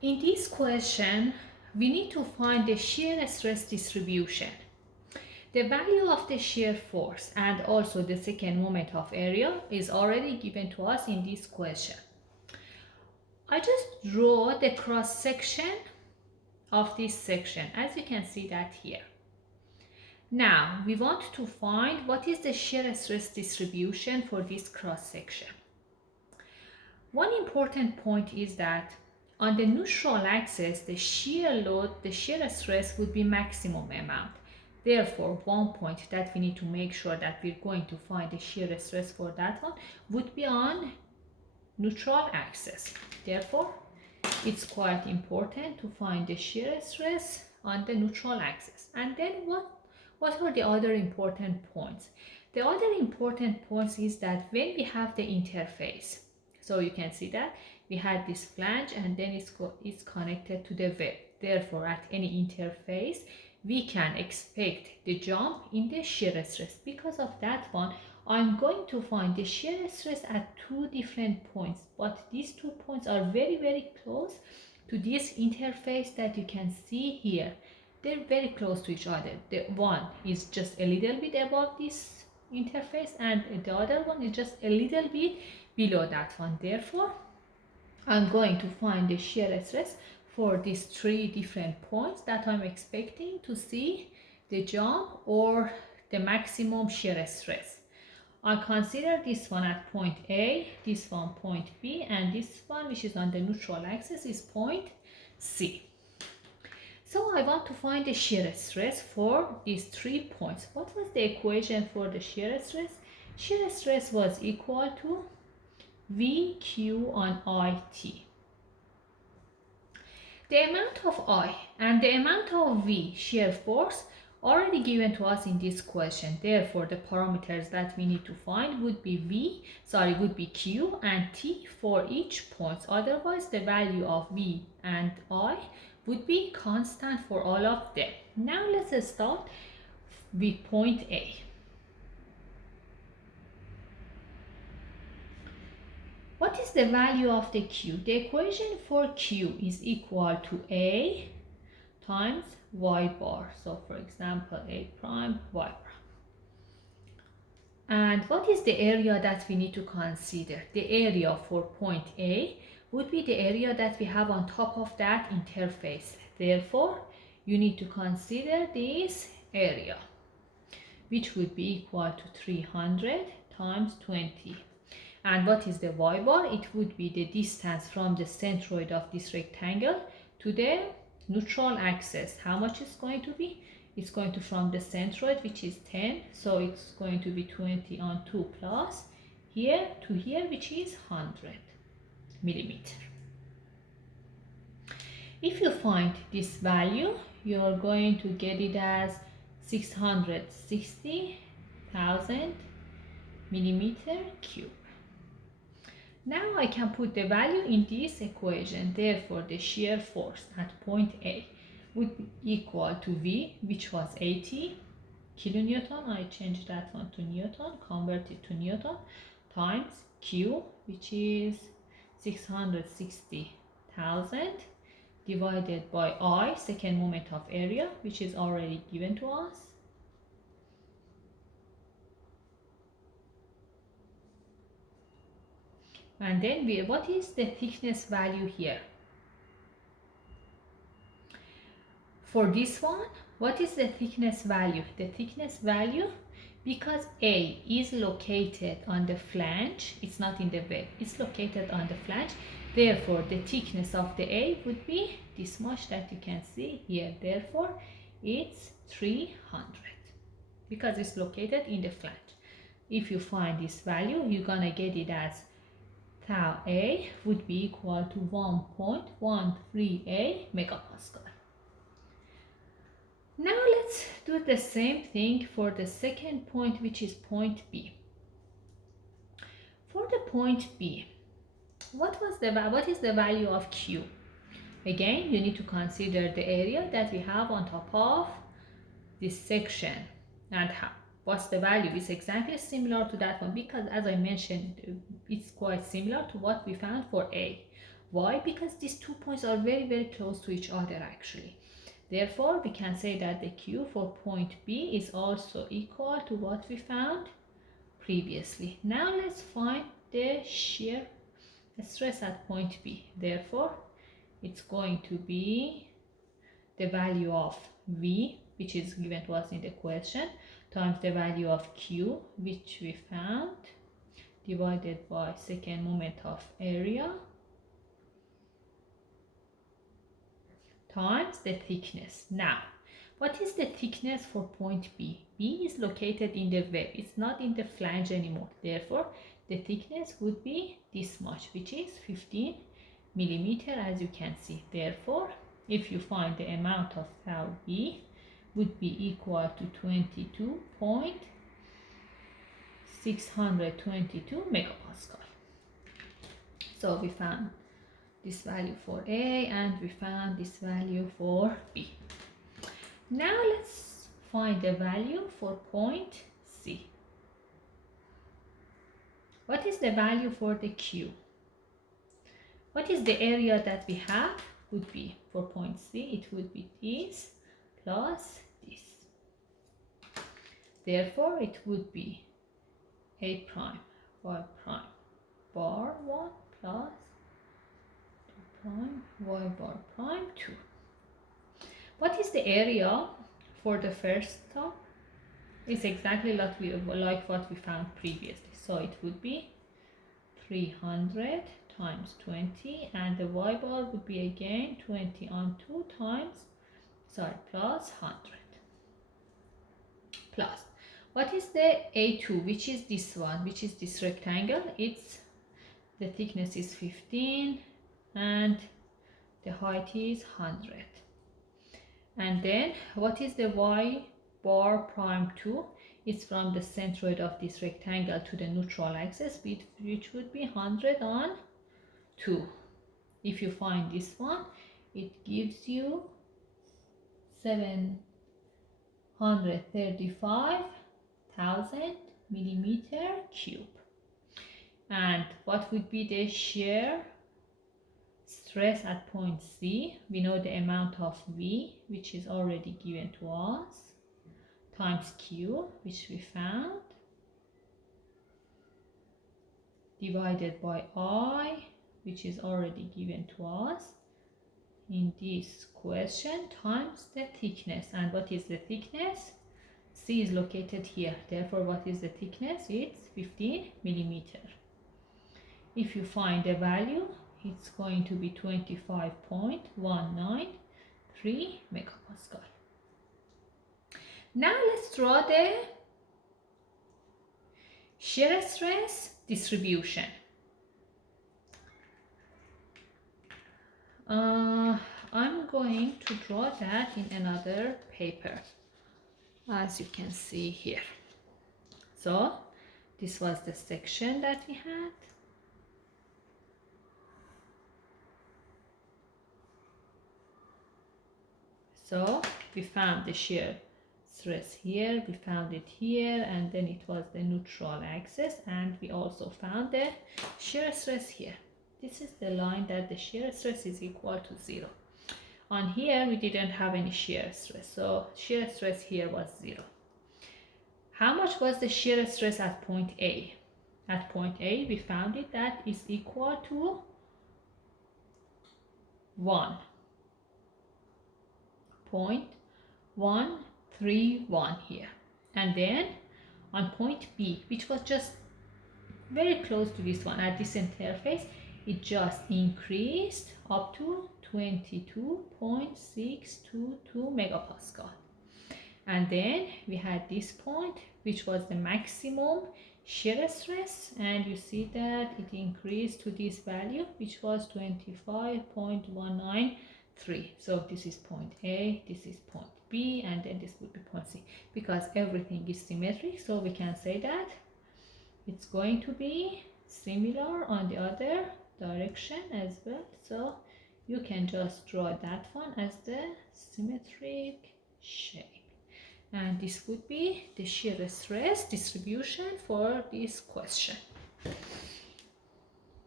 In this question, we need to find the shear stress distribution. The value of the shear force and also the second moment of area is already given to us in this question. I just draw the cross section of this section, as you can see that here. Now we want to find what is the shear stress distribution for this cross section. One important point is that on the neutral axis, the shear load, the shear stress would be maximum amount. Therefore, one point that we need to make sure that we're going to find the shear stress for that one would be on neutral axis. Therefore, it's quite important to find the shear stress on the neutral axis. And then what are the other important points? The other important points is that when we have the interface, so you can see that we had this flange and then it's connected to the web. Therefore, at any interface, we can expect the jump in the shear stress. Because of that one, I'm going to find the shear stress at two different points, but these 2 points are very close to this interface that you can see here. They're very close to each other. The one is just a little bit above this interface and the other one is just a little bit below that one. Therefore, I'm going to find the shear stress for these 3 different points that I'm expecting to see the jump or the maximum shear stress. I consider this one at point A, this one point B, and this one, which is on the neutral axis, is point C. So I want to find the shear stress for these 3 points. What was the equation for the shear stress? Shear stress was equal to VQ on IT. The amount of I and the amount of V shear force already given to us in this question. Therefore, the parameters that we need to find would be Q and T for each point. Otherwise, the value of V and I would be constant for all of them. Now let's start with point A. What is the value of the Q? The equation for Q is equal to A times Y bar. So for example, A prime, Y prime. And what is the area that we need to consider? The area for point A would be the area that we have on top of that interface. Therefore, you need to consider this area, which would be equal to 300 times 20. And what is the Y bar? It would be the distance from the centroid of this rectangle to the neutral axis. How much is going to be? It's going to from the centroid, which is 10, so it's going to be 20 on 2 plus here to here, which is 100 millimeter. If you find this value, you're going to get it as 660,000 millimeter cube. Now I can put the value in this equation. Therefore, the shear force at point A would be equal to V, which was 80 kilonewton. I changed that one to Newton, convert it to Newton, times Q, which is 660,000, divided by I, second moment of area, which is already given to us. And then what is the thickness value here? For this one, what is the thickness value? The thickness value, because A is located on the flange, it's not in the web, it's located on the flange. Therefore, the thickness of the A would be this much that you can see here. Therefore, it's 300 because it's located in the flange. If you find this value, you're gonna get it as tau A would be equal to 1.13 megapascal. Now let's do the same thing for the second point, which is point B. For the point B, what is the value of Q? Again, you need to consider the area that we have on top of this section and what's the value. It's exactly similar to that one because, as I mentioned, it's quite similar to what we found for A. Why? Because these 2 points are very close to each other actually. Therefore, we can say that the Q for point B is also equal to what we found previously. Now let's find the shear stress at point B. Therefore, it's going to be the value of V, which is given to us in the question, times the value of Q, which we found, divided by second moment of area, times the thickness. Now, what is the thickness for point B? B is located in the web. It's not in the flange anymore. Therefore, the thickness would be this much, which is 15 millimeter, as you can see. Therefore, if you find the amount of tau B would be equal to 22.622 megapascal. So we found this value for A and we found this value for B. Now let's find the value for point C. What is the value for the Q? What is the area that we have? Would be for point C, it would be this plus this. Therefore, it would be A prime y prime bar 1 plus 2 prime y bar prime 2. What is the area for the first term? It's exactly like what we found previously. So it would be 300 times 20, and the y bar would be again 20 on 2 times, plus 100. Plus, what is the A2, which is this one, which is this rectangle? It's the thickness is 15 and the height is 100. And then what is the y bar prime 2? It's from the centroid of this rectangle to the neutral axis, which would be 100 on 2. If you find this one, it gives you 735,000 millimeter cube. And what would be the shear stress at point C? We know the amount of V, which is already given to us, times Q, which we found, divided by I, which is already given to us in this question, times the thickness. And what is the thickness? C is located here. Therefore, what is the thickness? It's 15 millimeter. If you find the value, it's going to be 25.193 megapascal. Now let's draw the shear stress distribution. I'm going to draw that in another paper, as you can see here. So this was the section that we had. So we found the shear stress here, we found it here, and then it was the neutral axis, and we also found the shear stress here. This is the line that the shear stress is equal to 0. On here we didn't have any shear stress, so shear stress here was 0. How much was the shear stress at point A? At point A we found it that is equal to 1.131 here. And then on point B, which was just very close to this one, at this interface, it just increased up to 22.622 megapascal. And then we had this point, which was the maximum shear stress, and you see that it increased to this value, which was 25.193. So this is point A, this is point B, and then this would be point C. Because everything is symmetric, so we can say that it's going to be similar on the other direction as well. So you can just draw that one as the symmetric shape. And this would be the shear stress distribution for this question.